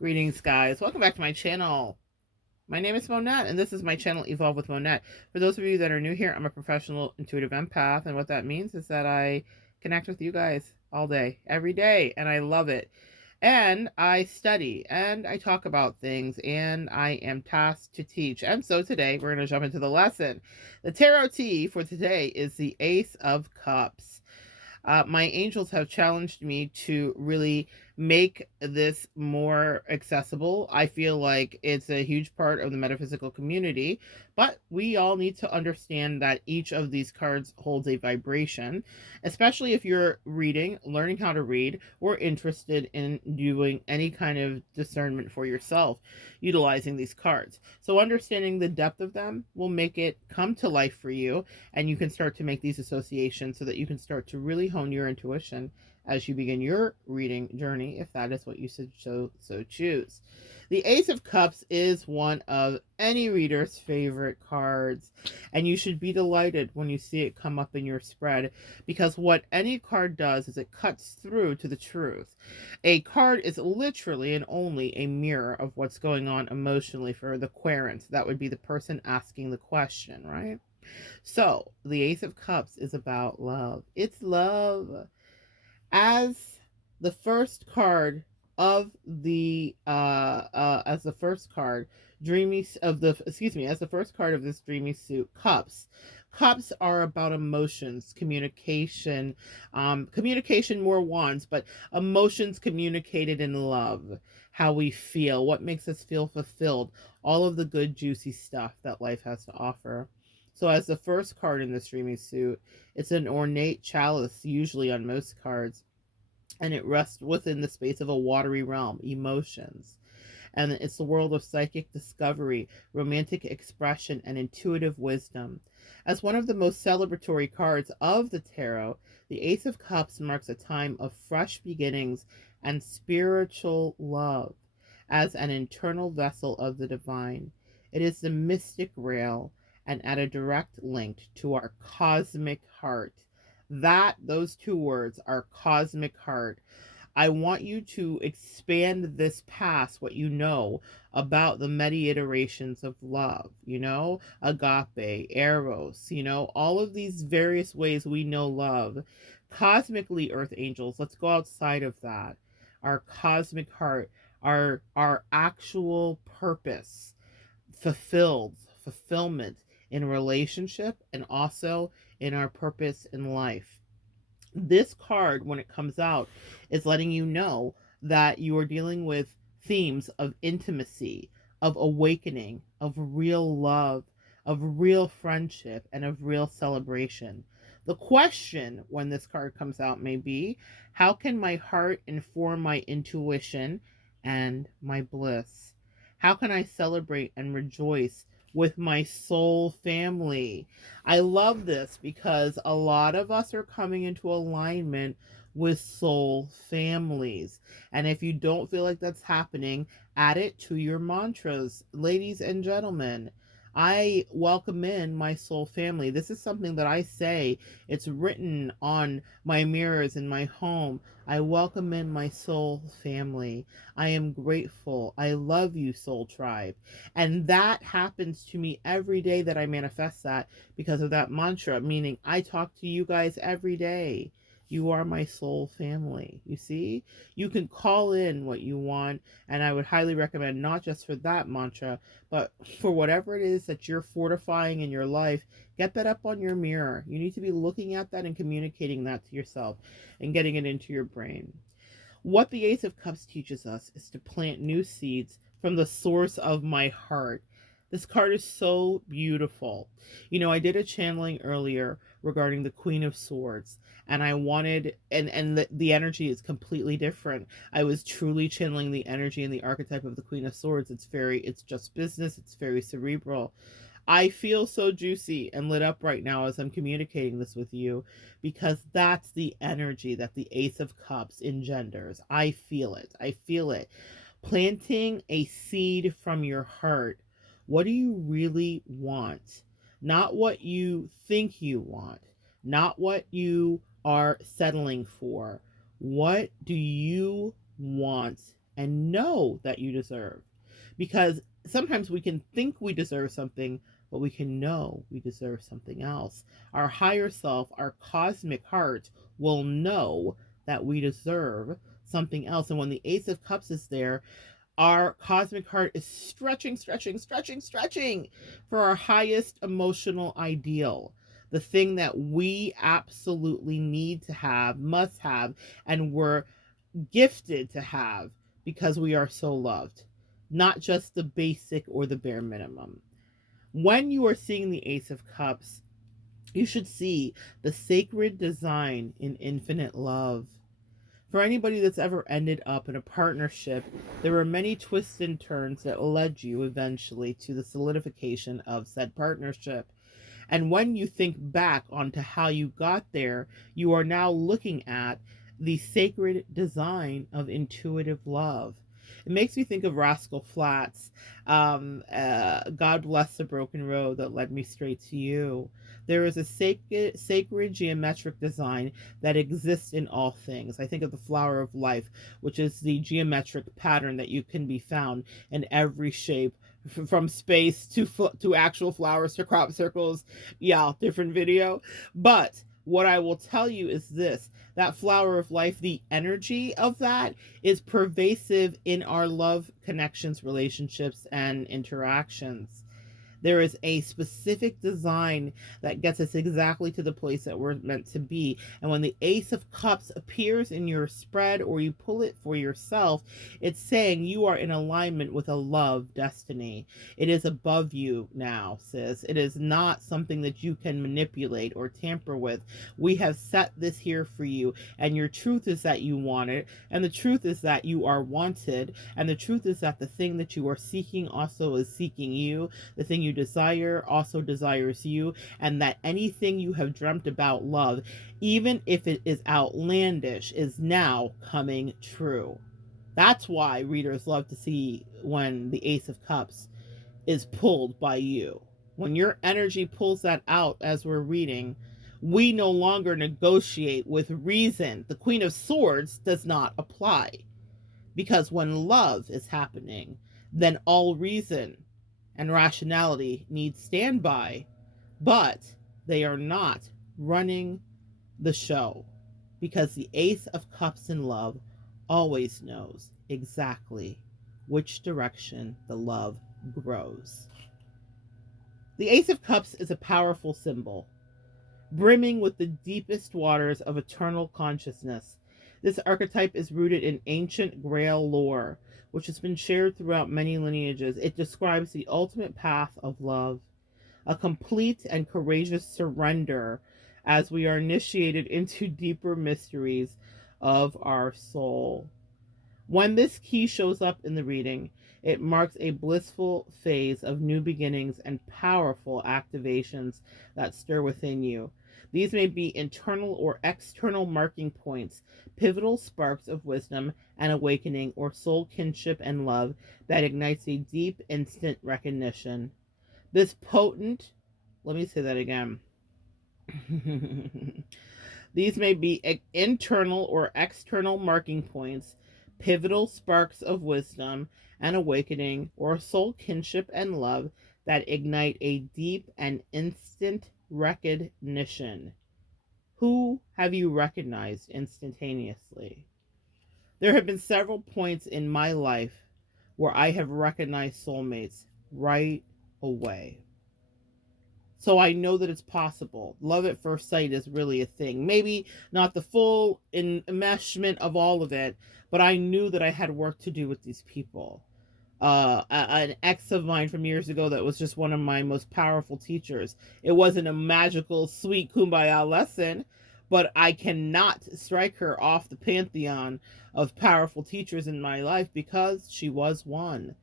Greetings, guys. Welcome back to my channel. My name is Monette, and this is my channel, Evolve with Monette. For those of you that are new here, I'm a professional intuitive empath, and what that means is that I connect with you guys all day, every day, and I love it. And I study, and I talk about things, and I am tasked to teach. And so today, we're going to jump into the lesson. The tarot tea for today is the Ace of Cups. My angels have challenged me to really make this more accessible. I feel like it's a huge part of the metaphysical community, but we all need to understand that each of these cards holds a vibration, especially if you're reading, learning how to read, or interested in doing any kind of discernment for yourself utilizing these cards. So understanding the depth of them will make it come to life for you, and you can start to make these associations so that you can start to really hone your intuition as you begin your reading journey, if that is what you so choose. The Ace of Cups is one of any reader's favorite cards, and you should be delighted when you see it come up in your spread, because what any card does is it cuts through to the truth. A card is literally and only a mirror of what's going on emotionally for the querent. That would be the person asking the question, right? So, the Ace of Cups is about love. It's love. As the first card of the as the first card dreamy of the excuse me as the first card of this dreamy suit, cups are about emotions, communication, communication, more wands, but emotions communicated in love, how we feel, what makes us feel fulfilled, all of the good juicy stuff that life has to offer. So as the first card in this dreamy suit, it's an ornate chalice, usually on most cards, and it rests within the space of a watery realm, emotions. And it's the world of psychic discovery, romantic expression, and intuitive wisdom. As one of the most celebratory cards of the tarot, the Ace of Cups marks a time of fresh beginnings and spiritual love as an internal vessel of the divine. It is the mystic rail and at a direct link to our cosmic heart. Those two words, our cosmic heart. I want you to expand this past what you know about the many iterations of love, agape, eros, all of these various ways we know love. Cosmically, earth angels, let's go outside of that. Our cosmic heart, our actual purpose, fulfillment in relationship, and also in our purpose in life. This card, when it comes out, is letting you know that you are dealing with themes of intimacy, of awakening, of real love, of real friendship, and of real celebration. The question when this card comes out may be, how can my heart inform my intuition and my bliss? How can I celebrate and rejoice with my soul family? I love this because a lot of us are coming into alignment with soul families. And if you don't feel like that's happening, add it to your mantras. Ladies and gentlemen, I welcome in my soul family. This is something that I say. It's written on my mirrors in my home. I welcome in my soul family. I am grateful. I love you, soul tribe. And that happens to me every day that I manifest that because of that mantra, meaning I talk to you guys every day. You are my soul family. You see, you can call in what you want, and I would highly recommend not just for that mantra, but for whatever it is that you're fortifying in your life, get that up on your mirror. You need to be looking at that and communicating that to yourself and getting it into your brain. What the Ace of Cups teaches us is to plant new seeds from the source of my heart. This card is so beautiful. I did a channeling earlier regarding the Queen of Swords, and I wanted, and the energy is completely different. I was truly channeling the energy and the archetype of the Queen of Swords. It's just business. It's very cerebral. I feel so juicy and lit up right now as I'm communicating this with you because that's the energy that the Ace of Cups engenders. I feel it. I feel it. Planting a seed from your heart. What do you really want? Not what you think you want, not what you are settling for. What do you want and know that you deserve. Because sometimes we can think we deserve something, but we can know we deserve something else. Our higher self, our cosmic heart, will know that we deserve something else. And when the Ace of Cups is there, our cosmic heart is stretching, stretching, stretching, stretching for our highest emotional ideal. The thing that we absolutely need to have, must have, and we're gifted to have because we are so loved. Not just the basic or the bare minimum. When you are seeing the Ace of Cups, you should see the sacred design in infinite love. For anybody that's ever ended up in a partnership, there were many twists and turns that led you eventually to the solidification of said partnership. And when you think back onto how you got there, you are now looking at the sacred design of intuitive love. It makes me think of Rascal Flatts. God bless the broken road that led me straight to you. There is a sacred geometric design that exists in all things. I think of the flower of life, which is the geometric pattern that you can be found in every shape, from space to actual flowers to crop circles. Yeah, different video. But what I will tell you is this: that flower of life, the energy of that is pervasive in our love connections, relationships, and interactions. There is a specific design that gets us exactly to the place that we're meant to be. And when the Ace of Cups appears in your spread or you pull it for yourself, it's saying you are in alignment with a love destiny. It is above you now, sis. It is not something that you can manipulate or tamper with. We have set this here for you, and your truth is that you want it, and the truth is that you are wanted, and the truth is that the thing that you are seeking also is seeking you. The thing you desire also desires you, and that anything you have dreamt about love, even if it is outlandish, is now coming true. That's why readers love to see when the Ace of Cups is pulled by you. When your energy pulls that out as we're reading, we no longer negotiate with reason. The Queen of Swords does not apply. Because when love is happening, then all reason and rationality need standby, but they are not running the show. Because the Ace of Cups in love always knows exactly which direction the love grows. The Ace of Cups is a powerful symbol, brimming with the deepest waters of eternal consciousness. This archetype is rooted in ancient Grail lore, which has been shared throughout many lineages. It describes the ultimate path of love, a complete and courageous surrender as we are initiated into deeper mysteries of our soul. When this key shows up in the reading, it marks a blissful phase of new beginnings and powerful activations that stir within you. These may be internal or external marking points, pivotal sparks of wisdom and awakening, or soul kinship and love that ignites a deep, instant recognition. This potent, let me say that again. These may be internal or external marking points, pivotal sparks of wisdom and awakening, or soul kinship and love that ignite a deep and instant recognition. Who have you recognized instantaneously? There have been several points in my life where I have recognized soulmates right away. So I know that it's possible. Love at first sight is really a thing. Maybe not the full enmeshment of all of it, but I knew that I had work to do with these people. An ex of mine from years ago that was just one of my most powerful teachers. It wasn't a magical, sweet kumbaya lesson, but I cannot strike her off the pantheon of powerful teachers in my life because she was one.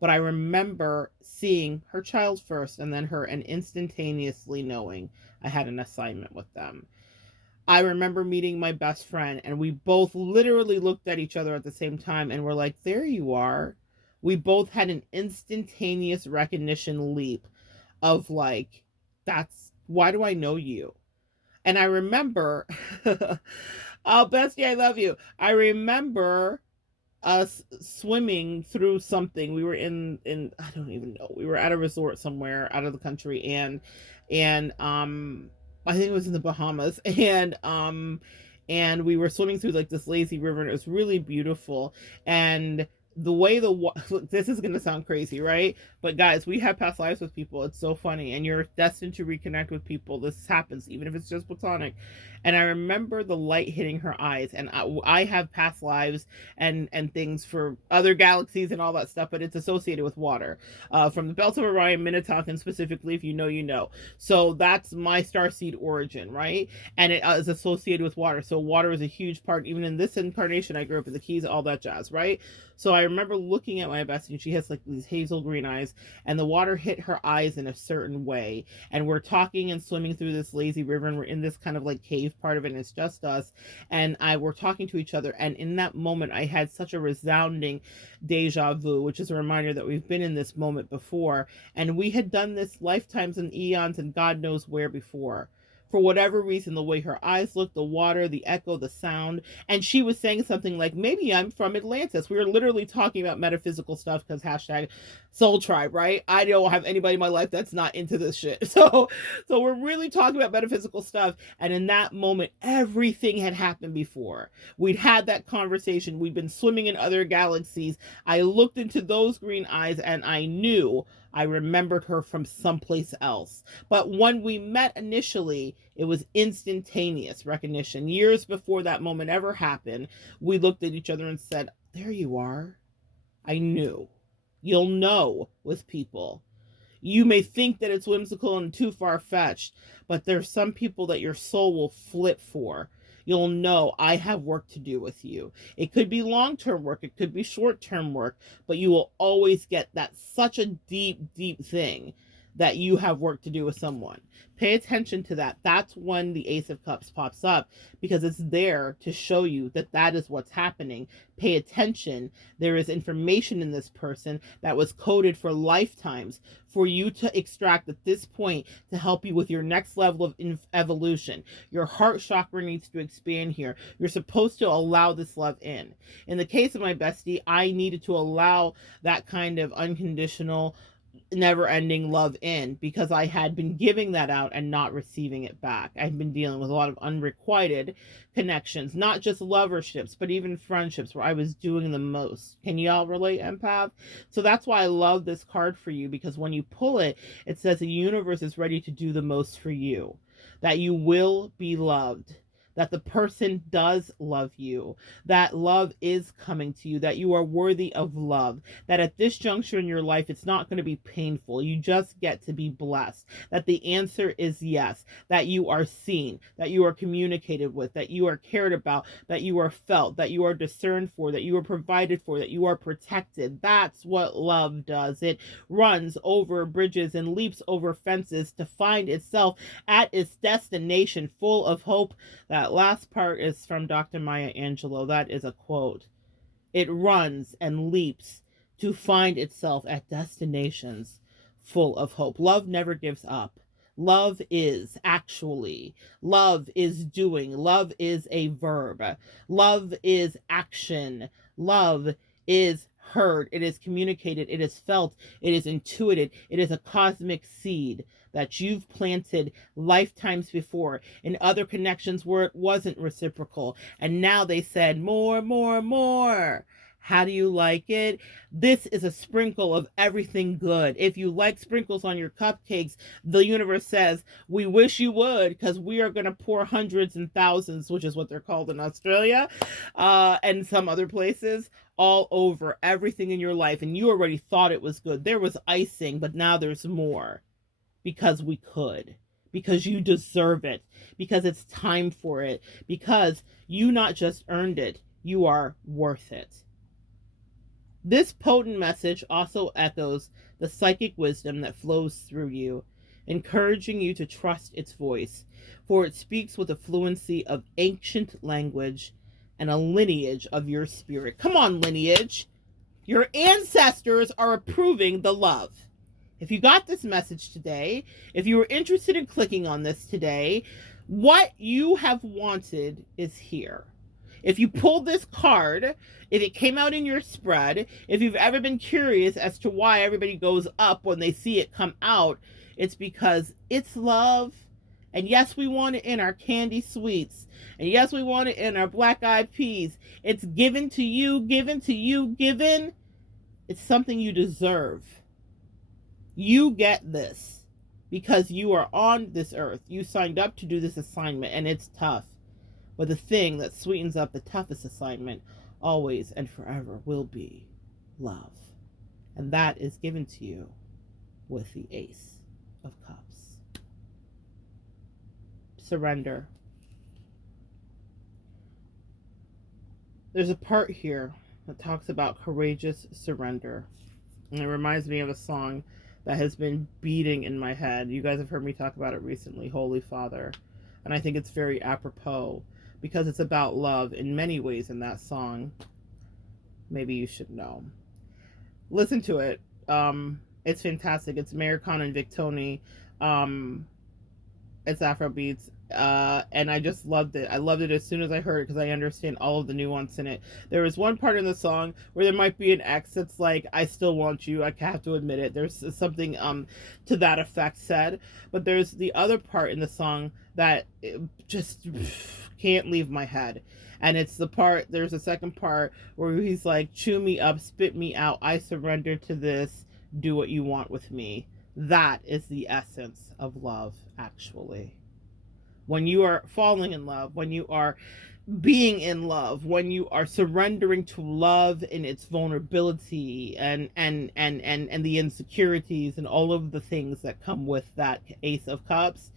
But I remember seeing her child first and then her, and instantaneously knowing I had an assignment with them. I remember meeting my best friend, and we both literally looked at each other at the same time and were like, there you are. We both had an instantaneous recognition leap of like, that's why do I know you? And I remember, oh, bestie, I love you. I remember us swimming through something. We were in I don't even know. We were at a resort somewhere out of the country, and I think it was in the Bahamas, and we were swimming through like this lazy river, and it was really beautiful. And the way this is going to sound crazy, right? But guys, we have past lives with people. It's so funny, and you're destined to reconnect with people. This happens even if it's just platonic. And I remember the light hitting her eyes, and I have past lives and things for other galaxies and all that stuff, but it's associated with water, from the Belt of Orion, Minnetonkan specifically. If you know, you know. So that's my starseed origin, right? And it is associated with water. So water is a huge part. Even in this incarnation, I grew up in the Keys, all that jazz, right? So I remember looking at my bestie, and she has like these hazel green eyes, and the water hit her eyes in a certain way. And we're talking and swimming through this lazy river, and we're in this kind of like cave part of it, and it's just us. And we're talking to each other. And in that moment, I had such a resounding deja vu, which is a reminder that we've been in this moment before. And we had done this lifetimes and eons and God knows where before. For whatever reason, the way her eyes looked, the water, the echo, the sound. And she was saying something like, maybe I'm from Atlantis. We were literally talking about metaphysical stuff because hashtag soul tribe, right? I don't have anybody in my life that's not into this shit. So we're really talking about metaphysical stuff. And in that moment, everything had happened before. We'd had that conversation. We'd been swimming in other galaxies. I looked into those green eyes and I knew I remembered her from someplace else. But when we met initially, it was instantaneous recognition. Years before that moment ever happened, we looked at each other and said, there you are. I knew. You'll know with people. You may think that it's whimsical and too far-fetched, but there's some people that your soul will flip for. You'll know I have work to do with you. It could be long-term work, it could be short-term work, but you will always get that such a deep, deep thing that you have work to do with someone. Pay attention to that. That's when the Ace of Cups pops up, because it's there to show you that that is what's happening. Pay attention. There is information in this person that was coded for lifetimes for you to extract at this point to help you with your next level of evolution. Your heart chakra needs to expand here. You're supposed to allow this love in. In the case of my bestie, I needed to allow that kind of unconditional, never-ending love in, because I had been giving that out and not receiving it back. I've been dealing with a lot of unrequited connections, not just loverships, but even friendships where I was doing the most. Can y'all relate, empath? So that's why I love this card for you, because when you pull it, it says the universe is ready to do the most for you, that you will be loved, that the person does love you, that love is coming to you, that you are worthy of love, that at this juncture in your life, it's not going to be painful. You just get to be blessed, that the answer is yes, that you are seen, that you are communicated with, that you are cared about, that you are felt, that you are discerned for, that you are provided for, that you are protected. That's what love does. It runs over bridges and leaps over fences to find itself at its destination full of hope. That last part is from Dr. Maya Angelou. That is a quote. It runs and leaps to find itself at destinations full of hope. Love never gives up. Love is actually. Love is doing. Love is a verb. Love is action. Love is heard. It is communicated. It is felt. It is intuited. It is a cosmic seed that you've planted lifetimes before in other connections where it wasn't reciprocal. And now they said, more, more, more. How do you like it? This is a sprinkle of everything good. If you like sprinkles on your cupcakes, the universe says, we wish you would, because we are going to pour hundreds and thousands, which is what they're called in Australia, and some other places, all over everything in your life. And you already thought it was good. There was icing, but now there's more. Because we could, because you deserve it, because it's time for it, because you not just earned it, you are worth it. This potent message also echoes the psychic wisdom that flows through you, encouraging you to trust its voice, for it speaks with the fluency of ancient language and a lineage of your spirit. Come on, lineage. Your ancestors are approving the love. If you got this message today, if you were interested in clicking on this today, what you have wanted is here. If you pulled this card, if it came out in your spread, if you've ever been curious as to why everybody goes up when they see it come out, it's because it's love. And yes, we want it in our candy sweets. And yes, we want it in our black eyed peas. It's given to you, given to you, given. It's something you deserve. You get this because you are on this earth. You signed up to do this assignment, and it's tough. But the thing that sweetens up the toughest assignment always and forever will be love. And that is given to you with the Ace of Cups. Surrender. There's a part here that talks about courageous surrender. And it reminds me of a song that has been beating in my head. You guys have heard me talk about it recently, Holy Father. And I think it's very apropos because it's about love in many ways in that song. Maybe you should know. Listen to it. It's fantastic. It's Americana and Victoni. It's Afrobeats. And I just loved it. I loved it as soon as I heard it because I understand all of the nuance in it. There was one part in the song where there might be an ex that's like, I still want you. I have to admit it. There's something to that effect said. But there's the other part in the song that just can't leave my head. And it's the part, there's a second part where he's like, chew me up, spit me out. I surrender to this. Do what you want with me. That is the essence of love, actually. When you are falling in love, when you are being in love, when you are surrendering to love in its vulnerability and the insecurities and all of the things that come with that Ace of Cups,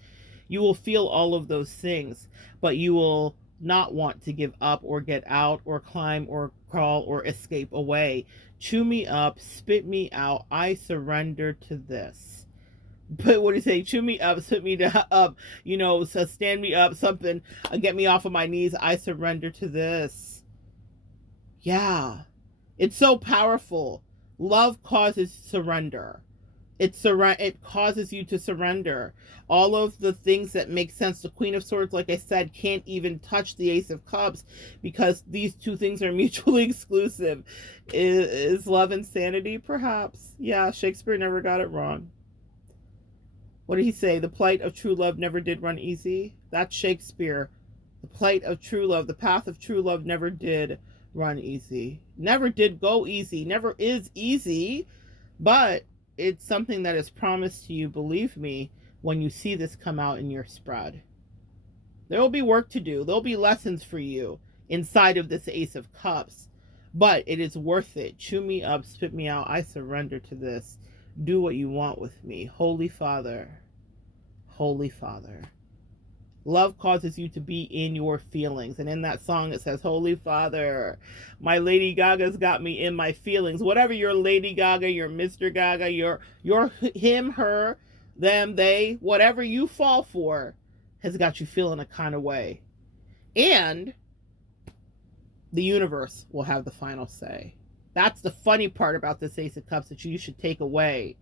you will feel all of those things, but you will not want to give up or get out or climb or crawl or escape away. Chew me up, spit me out. I surrender to this. But what do you say? Chew me up, spit me up, so stand me up, something, get me off of my knees. I surrender to this. Yeah. It's so powerful. Love causes surrender. It causes you to surrender. All of the things that make sense. The Queen of Swords, like I said, can't even touch the Ace of Cups because these two things are mutually exclusive. Is love insanity? Perhaps. Yeah, Shakespeare never got it wrong. What did he say? The plight of true love never did run easy. That's Shakespeare. The plight of true love, the path of true love never did run easy. Never did go easy. Never is easy. But it's something that is promised to you, believe me, when you see this come out in your spread. There will be work to do. There'll be lessons for you inside of this Ace of Cups. But it is worth it. Chew me up, spit me out. I surrender to this. Do what you want with me. Holy Father. Holy Father. Love causes you to be in your feelings. And in that song it says, Holy Father, my Lady Gaga's got me in my feelings. Whatever your Lady Gaga, your Mr. Gaga, your him, her, them, they, whatever you fall for has got you feeling a kind of way. And the universe will have the final say. That's the funny part about this Ace of Cups that you should take away.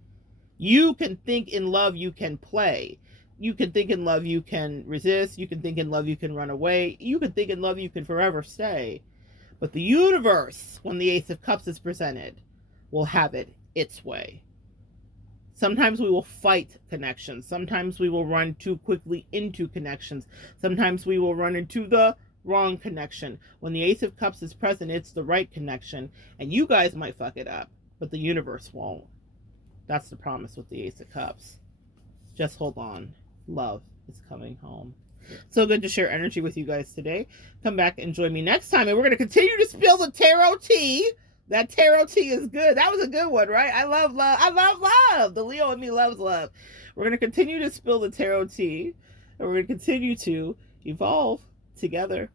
You can think in love, you can play. You can think in love, you can resist. You can think in love, you can run away. You can think in love, you can forever stay. But the universe, when the Ace of Cups is presented, will have it its way. Sometimes we will fight connections. Sometimes we will run too quickly into connections. Sometimes we will run into the wrong connection. When the Ace of Cups is present, it's the right connection. And you guys might fuck it up, but the universe won't. That's the promise with the Ace of Cups. Just hold on. Love is coming home. So good to share energy with you guys today. Come back and join me next time. And we're going to continue to spill the tarot tea. That tarot tea is good. That was a good one, right? I love love. I love love. The Leo in me loves love. We're going to continue to spill the tarot tea. And we're going to continue to evolve together.